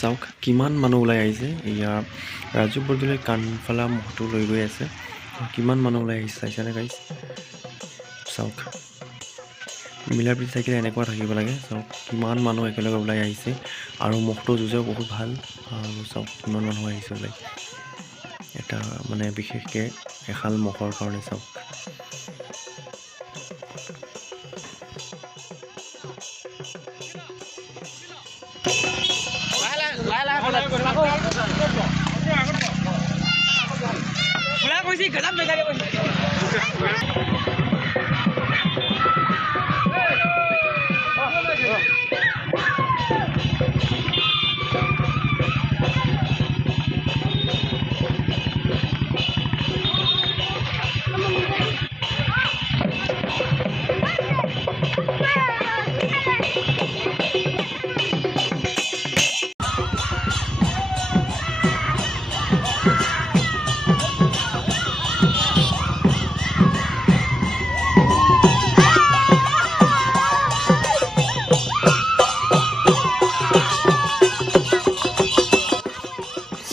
চাওক কিমান মানুহ ওলাই আহিছে। এয়া ৰাজু বৰদলৈ কাণফালা মহটো লৈ গৈ আছে। কিমান মানুহ ওলাই আহিছে চাইছেনে গাইছ? চাওক মিলা প্ৰীতি থাকিলে এনেকুৱা থাকিব লাগে। চাওক কিমান মানুহ একেলগে ওলাই আহিছে আৰু মহটো যুঁজেও বহুত ভাল। আৰু চাওক কিমান মানুহ আহিছে ওলাই, এটা মানে বিশেষকৈ এশাল মহৰ কাৰণে। চাওক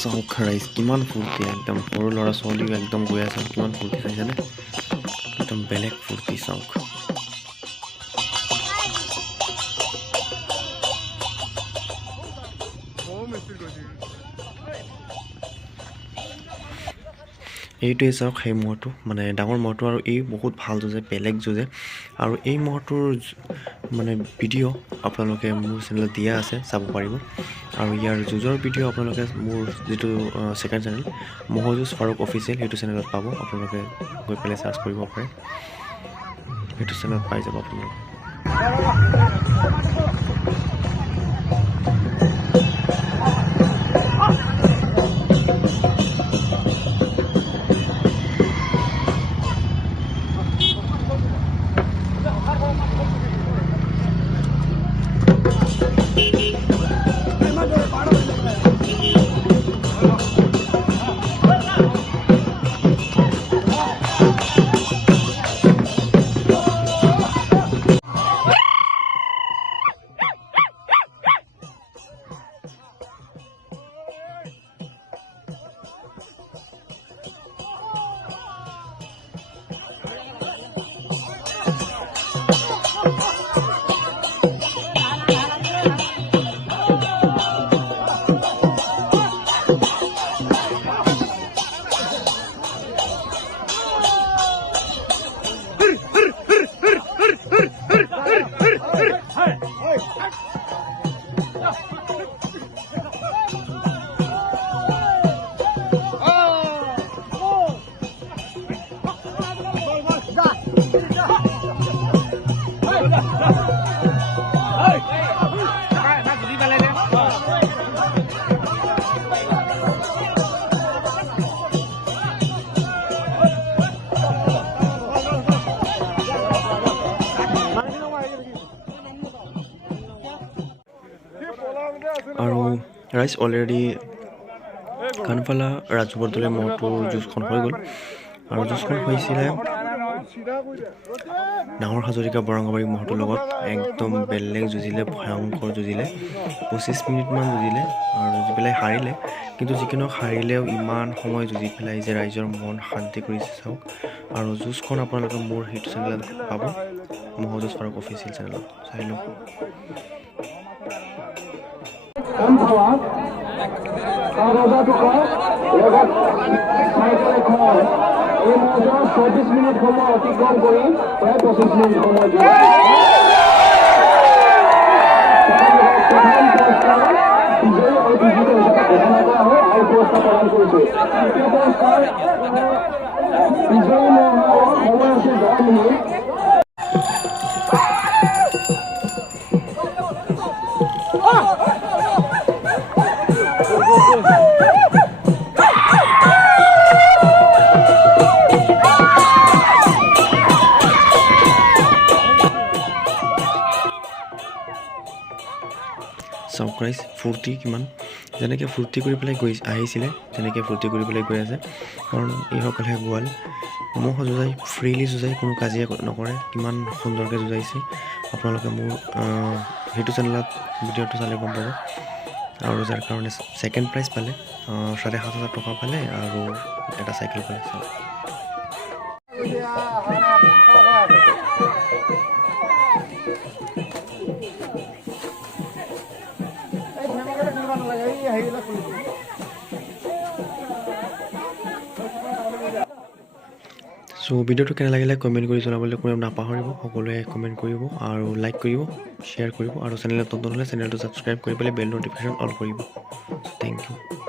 চাওক ৰাইজ কিমান ফূৰ্তি, একদম সৰু ল'ৰা ছোৱালীও একদম গৈ আছে। কিমান ফূৰ্তি চাইছেনে? একদম বেলেগ ফূৰ্তি। চাওক এইটোৱে চাওক সেই মহটো, মানে ডাঙৰ মহটো। আৰু এই বহুত ভাল যুঁজে, বেলেগ যুঁজে। আৰু এই মহটোৰ মানে ভিডিঅ' আপোনালোকে মোৰ চেনেলত দিয়া আছে, চাব পাৰিব। আৰু ইয়াৰ যুঁজৰ ভিডিঅ' আপোনালোকে মোৰ যিটো ছেকেণ্ড চেনেল মহযুঁজ ফাৰুক অফিচিয়েল, সেইটো চেনেলত পাব। আপোনালোকে গৈ পেলাই চাৰ্চ কৰিব পাৰে, সেইটো চেনেলত পাই যাব আপোনালোকে। আৰু ৰাইজ অলৰেডি কাণফালা ৰাজু বৰদলৈ মহটোৰ যুঁজখন হৈ গ'ল। আৰু যুঁজখন হৈছিলে ডাঙৰ হাজৰিকা বৰঙাবাৰী মহটোৰ লগত। একদম বেলেগ যুঁজিলে, ভয়ংকৰ যুঁজিলে। 25 মিনিটমান যুঁজিলে আৰু যুঁজি পেলাই হাৰিলে। কিন্তু যিকোনো হাৰিলেও ইমান সময় যুঁজি পেলাই যে ৰাইজৰ মন শান্তি কৰিছে চাওক। আৰু যুঁজখন আপোনালোকে মোৰ সেইটো চেনেলত পাব, মহযুঁজ ফাৰুক অফিচিয়েল চেনেলত। চাই লওক। এই মহৰ 34 মিনিট সময় অতিক্ৰম কৰি প্ৰায় 25 মিনিট সময় বিজয়ী আৰু বিজিত হিচাপে ঘোষণা কৰা হয় আৰু পুৰস্কাৰ প্ৰদান কৰিছে। তৃতীয় পুৰস্কাৰ বিজয়ী মহৰ সময় আছিল 10 মিনিট। চাওক ৰাইজ ফূৰ্তি কিমান, যেনেকৈ ফূৰ্তি কৰি পেলাই আহিছিলে তেনেকৈ ফূৰ্তি কৰি পেলাই গৈ আছে। কাৰণ এইসকলে গোৱাল মহ যুঁজাই, ফ্ৰীলি যুঁজাই, কোনো কাজিয়া নকৰে। কিমান সুন্দৰকৈ যুঁজাইছে। আপোনালোকে মোৰ সেইটো চেনেলত ভিডিঅ'টো চালে গম পাব। আৰু যাৰ কাৰণে ছেকেণ্ড প্ৰাইজ পালে 7,500 টকা পালে আৰু এটা চাইকেল পালে। চ' ভিডিঅ'টো কেনে লাগিলে কমেণ্ট কৰি জনাবলৈ কোনো নাপাহৰিব। সকলোৱে কমেণ্ট কৰিব আৰু লাইক কৰিব, শ্বেয়াৰ কৰিব আৰু চেনেলত নতুন হ'লে চেনেলটো ছাবস্ক্ৰাইব কৰি পেলাই বেল ন'টিফিকেশ্যন অল কৰিব। Thank U.